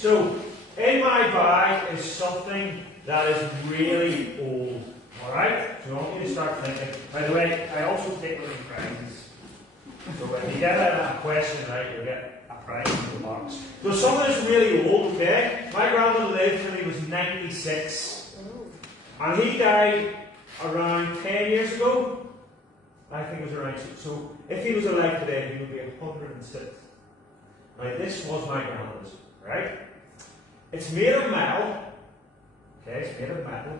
So, in my bag is something that is really old. Alright? So I want you to start thinking. By the way, I also take little prizes. So if you get a question right, you'll get a prize in the box. So something is really old, okay? My grandmother lived till he was 96. And he died around 10 years ago. I think it was around. So if he was alive today, he would be 106. Now this was my grandmother's, right? It's made of metal. Okay, it's made of metal.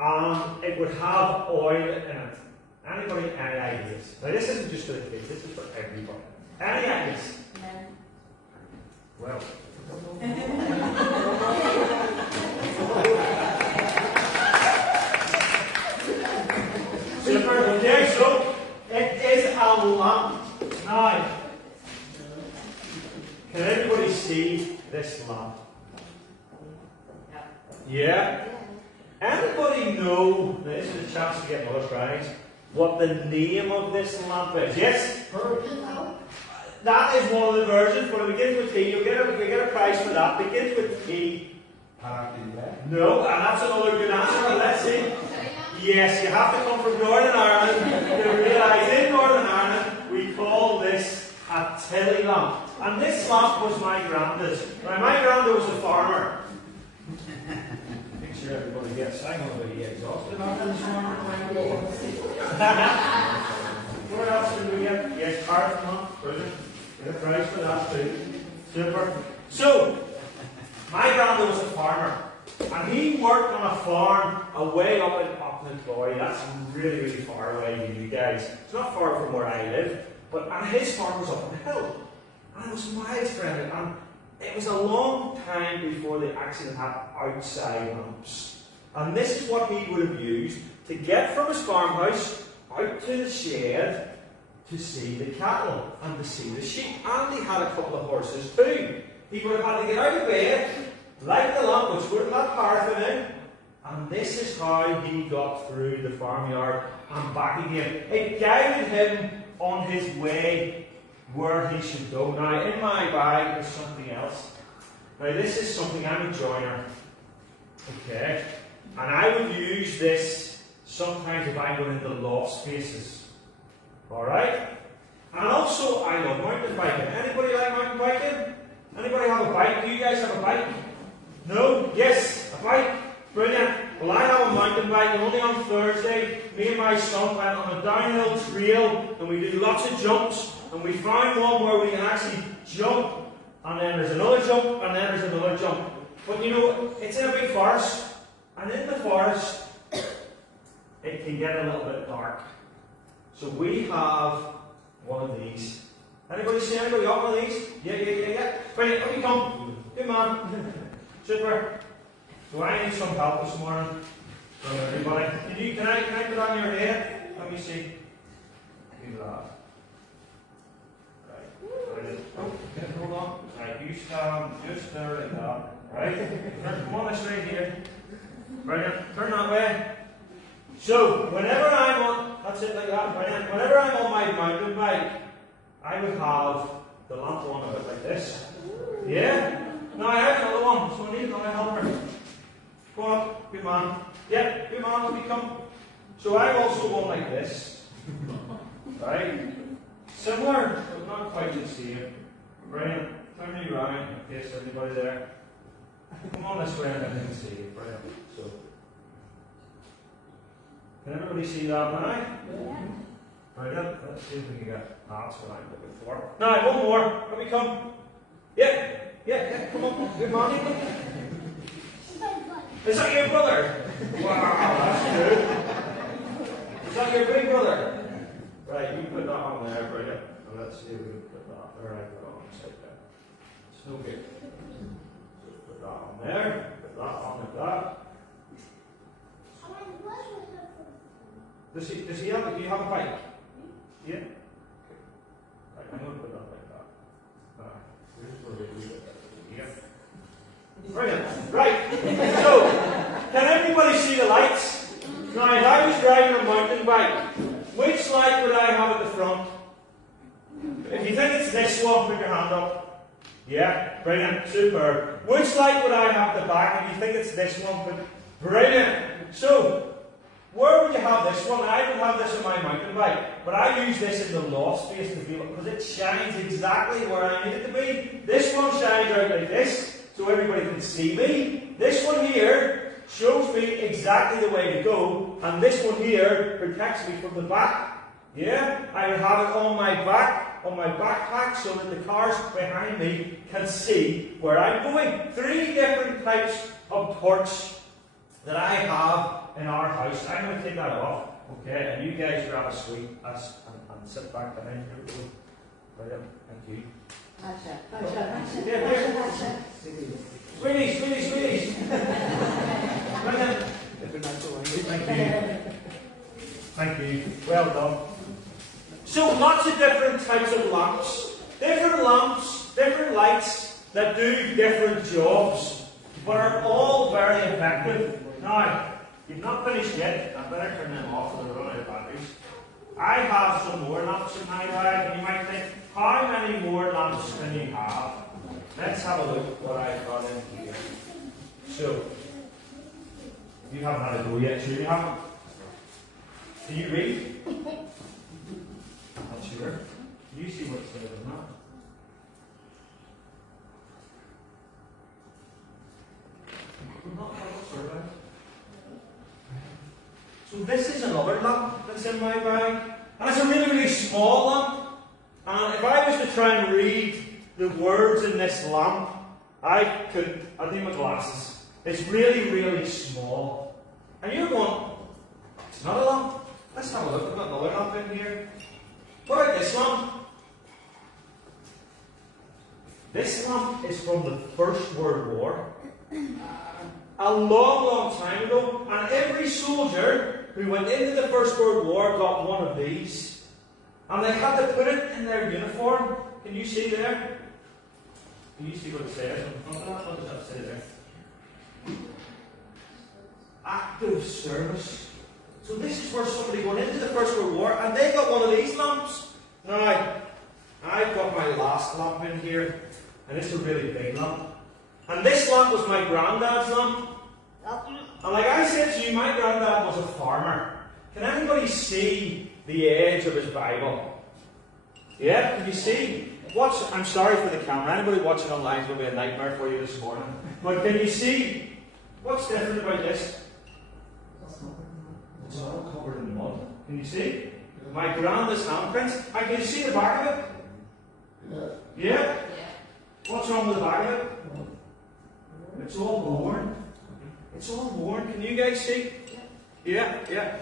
And it would have oil in it. Anybody, any ideas? Now this isn't just for the kids, this is for everybody. Any ideas? No. Well. Super, okay, so it is a lamp. Now, can everybody see this lamp? Yeah? Anybody know, now this is a chance to get another prize, what the name of this lamp is? Yes? That is one of the versions, but it begins with T. You'll get a prize for that. Begins with T. No, and that's another good answer. Let's see. Yes, you have to come from Northern Ireland to realise in Northern Ireland we call this a tilly lamp. And this lamp was my grandad's. Now, my grandad was a farmer. Make sure everybody gets. I'm going to be exhausted after this morning. What else did we get? Yes, carrot lamp. Brilliant. Get a prize for that too. Super. So, my grandad was a farmer. And he worked on a farm away up in Uplandboy. That's really, really far away from you guys. It's not far from where I live. And his farm was up on the hill. And it was miles from it. And it was a long time before they actually had outside lamps. And this is what he would have used to get from his farmhouse out to the shed to see the cattle and to see the sheep. And he had a couple of horses too. He would have had to get out of bed, light the lamp, which would have had paraffin in, and this is how he got through the farmyard and back again. It guided him on his way where he should go. Now, in my bag is something else. Now, this is something, I'm a joiner. Okay? And I would use this sometimes if I'm going into loft spaces. Alright? And also, I love mountain biking. Anybody like mountain biking? Anybody have a bike? Do you guys have a bike? No? Yes? A bike? Brilliant. Well, I have a mountain bike, and only on Thursday, me and my son went on a downhill trail, and we do lots of jumps, and we found one where we can actually jump, and then there's another jump, and then there's another jump. But you know, it's in a big forest, and in the forest, it can get a little bit dark. So we have one of these. Anybody see anybody got one of these? Yeah. Brilliant, up you come. Good man. Super. Do I need some help this morning from everybody? Can I put on your head? Let me see. Do that. Right. Brilliant. Oh, okay, hold on. Right, you stand just there like that. Right? Come on this way here. Brilliant. Turn that way. So, whenever I'm on, that's it like that. Brilliant. Whenever I'm on my mountain bike, I would have the lamp on a bit like this. Yeah? Now I have another one, so I need another helper. Go up, good man. Yeah, good man, let me come. So I've also one like this. Right? Similar, but not quite the same. Brilliant. Turn you around in case there's anybody there. Come on this way and I can see you. Brilliant. So, can everybody see that now? Yeah. Brilliant. Let's see if we can get. That's what I'm looking for. Now, one more. Let me come. Yeah, come on. Good man. Is that your brother? Wow, that's good. Is that your big brother? Right, you put that on there, brilliant. And let's see if we can put that there. I put it on upside down. It's no good. So put that on there, put that on like that. Does he have, do you have a bike? Yeah? Okay. Right, I'm going to put that like that. Here's where we do it. Yeah. Brilliant. Right. So, can everybody see the lights? Now, if I was driving a mountain bike, which light would I have at the front? If you think it's this one, put your hand up. Yeah. Brilliant. Super. Which light would I have at the back? And you think it's this one, but brilliant. So, where would you have this one? I would have this on my mountain bike, but I use this in the loft space to feel it because it shines exactly where I need it to be. This one shines out like this, so everybody can see me. This one here shows me exactly the way to go, and this one here protects me from the back. Yeah, I would have it on my back, on my backpack, so that the cars behind me can see where I'm going. 3 different types of torch that I have in our house. I'm going to take that off, okay, and you guys grab a sweet and sit back behind here. Brilliant, thank you. Sweeties. Brilliant. Thank you. Well done. So lots of different types of lamps. Different lights that do different jobs, but are all very effective. Now, you've not finished yet. I better turn them off or they'll run out of batteries. I have some more lamps in my bag, and you might think, how many more lamps can you have? Let's have a look what I've got in here. So, you haven't had a go yet, sure you haven't? Do you read? Not sure. You see what's there or not? So this is another lamp that's in my bag. And it's a really, really small lamp. And if I was to try and read the words in this lamp, I need my glasses. It's really, really small. And you're going, it's not a lamp. Let's have a look. We've got another lamp in here. What about this lamp? This lamp is from the First World War. A long, long time ago. And every soldier who went into the First World War got one of these. And they had to put it in their uniform. Can you see there? Can you see what it says? What does that say there? Active service. So this is where somebody went into the First World War and they got one of these lamps. Now, I've got my last lamp in here, and it's a really big lamp. And this lamp was my granddad's lamp. And like I said to you, my granddad was a farmer. Can anybody see the edge of his Bible? Yeah, can you see? I'm sorry for the camera. Anybody watching online is going to be a nightmare for you this morning. But can you see what's different about this? It's all covered in mud. Can you see? My granddad's handprints. And can you see the back of it? Yeah? What's wrong with the back of it? It's all worn. It's all worn. Can you guys see? Yeah.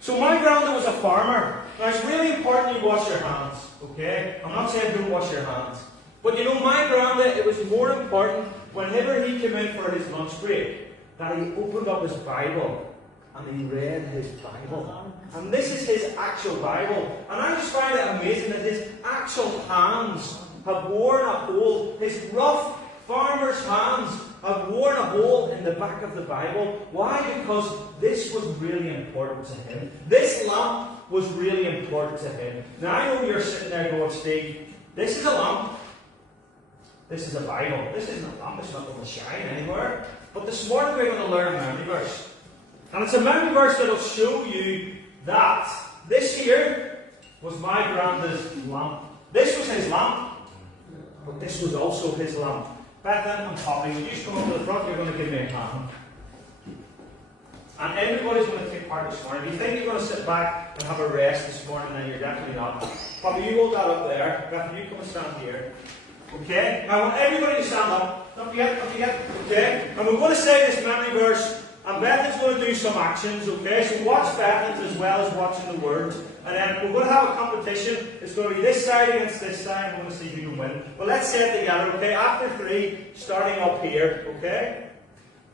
So my granddad was a farmer. Now it's really important you wash your hands, okay? I'm not saying don't wash your hands. But you know, my granddad, it was more important whenever he came in for his lunch break that he opened up his Bible and he read his Bible. And this is his actual Bible. And I just find it amazing that his actual hands have worn a hole. His rough farmer's hands have worn a hole in the back of the Bible. Why? Because this was really important to him. This lamp was really important to him. Now I know you're sitting there going, Steve, this is a lamp. This is a Bible. This isn't a lamp. It's not going to shine anywhere. But this morning we're going to learn a memory verse. And it's a memory verse that will show you that this here was my granddad's lamp. This was his lamp. But this was also his lamp. Bethany and Poppy, when you come up to the front, you're going to give me a hand. And everybody's going to take part this morning. If you think you're going to sit back and have a rest this morning, then you're definitely not. Poppy, you hold that up there. Bethany, you come and stand here. Okay? Now I want everybody to stand up. Not yet. Okay? And we're going to say this memory verse, and Bethany's going to do some actions, okay? So watch Bethany's as well as watching the words. And then we're going to have a competition. It's going to be this side against this side. We're going to see who can win. Well, let's say it together, okay? After 3, starting up here, okay?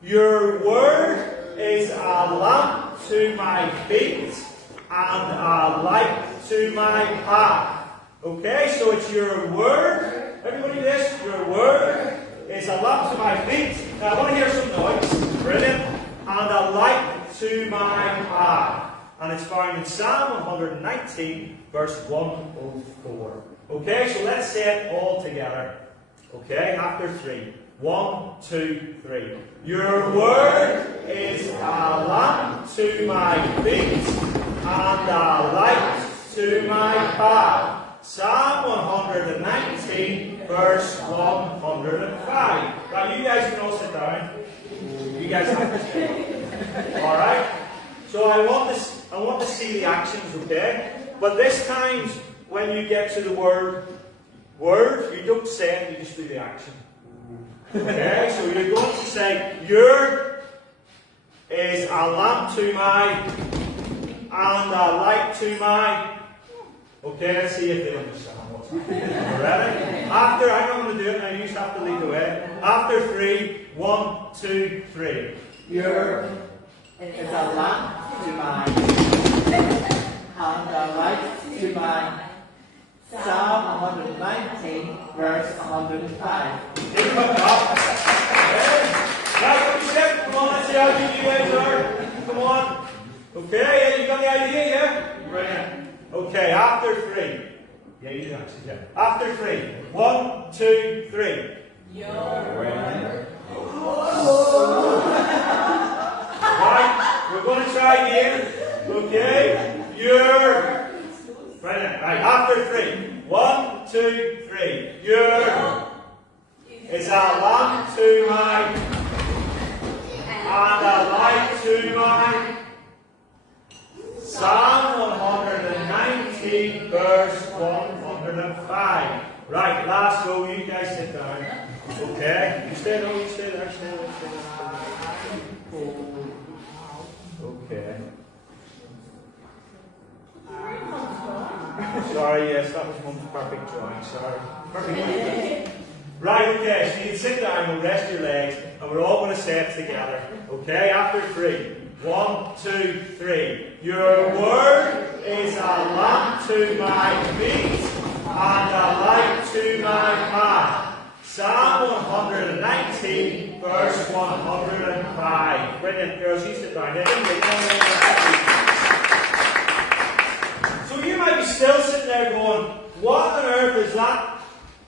Your word is a lamp to my feet and a light to my path. Okay, so it's your word. Everybody do this. Your word is a lamp to my feet. Now I want to hear some noise. Brilliant. And a light to my path. And it's found in Psalm 119, verse 104. Okay, so let's say it all together. Okay, after 3. 1, 2, 3. Your word is a lamp to my feet and a light to my path. Psalm 119, verse 105. Now you guys can all sit down. You guys have to sit. Alright? So I want to see the actions, okay? But this time, when you get to the word, you don't say it, you just do the action. Okay, so you're going to say, your is a lamp to my, and a light to my. Okay, let's see if they understand what's happening. Ready? After, I'm not going to do it now, you just have to lead the way. After 3, 1, 2, 3. Your is a lamp to my, and a light to my. Psalm 119, verse 105. Give them a clap. That's what you said. Come on, let's see how good you guys are. Come on. Okay, yeah, you got the idea, yeah? Brilliant. Okay, after 3. Yeah, you do actually, yeah. After 3. 1, 2, 3. Right, we're going to try again. Okay, your. Brilliant. Right, after 3. 1, 2, 3. Your is a lamp to my, and a light to my. Psalm 119, verse 105. Right, last go. You guys sit down. Okay. You stay there, you stay there, stay there, stay there. Okay. Sorry, yes, that was one perfect drawing, sorry. Perfect. Right, okay, so you can sit down, we'll rest your legs, and we're all going to say it together. Okay, after 3. 1, 2, 3. Your word is a lamp to my feet and a light to my path. Psalm 119, verse 105. Brilliant, girls, you sit down. So you might be still sitting there going, what on earth is that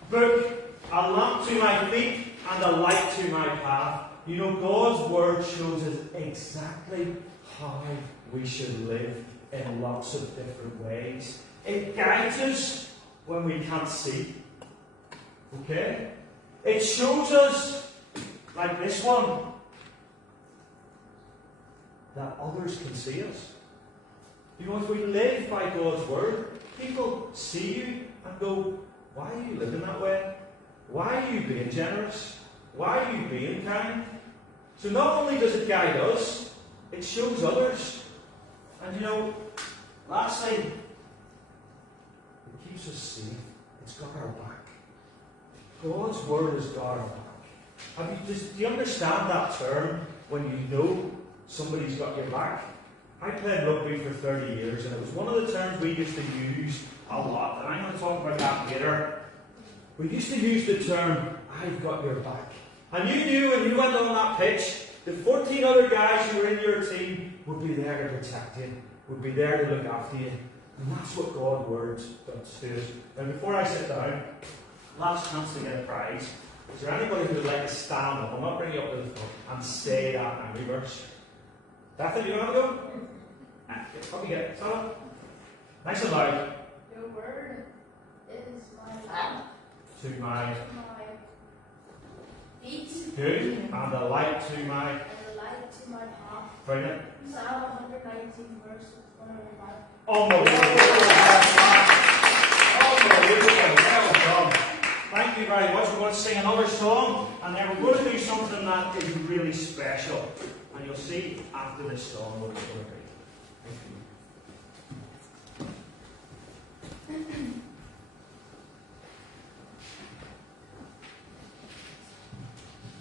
book? A lamp to my feet and a light to my path. You know, God's Word shows us exactly how we should live in lots of different ways. It guides us when we can't see. Okay? It shows us, like this one, that others can see us. You know, if we live by God's Word, people see you and go, why are you living that way? Why are you being generous? Why are you being kind? So not only does it guide us, it shows others. And you know, lastly, it keeps us safe. It's got our back. God's Word has got our back. Do you understand that term when you know somebody's got your back? I played rugby for 30 years, and it was one of the terms we used to use a lot, and I'm going to talk about that later. We used to use the term, I've got your back. And you knew when you went on that pitch, the 14 other guys who were in your team would be there to protect you, would be there to look after you. And that's what God's Word does to us. And before I sit down, last chance to get a prize. Is there anybody who would like to stand up? I'm not bringing you up to the front and say that angry verse. Bethany, you want to go? What do you get? Stand up. Nice and loud. Your word is my lamp To my feet good and a light to my. and a light to my path. Brilliant. Psalm 119, verse 105. Unbelievable. Well done. Thank you very much. We're going to sing another song, and then we're going to do something that is really special. And you'll see after this song what it's going to be.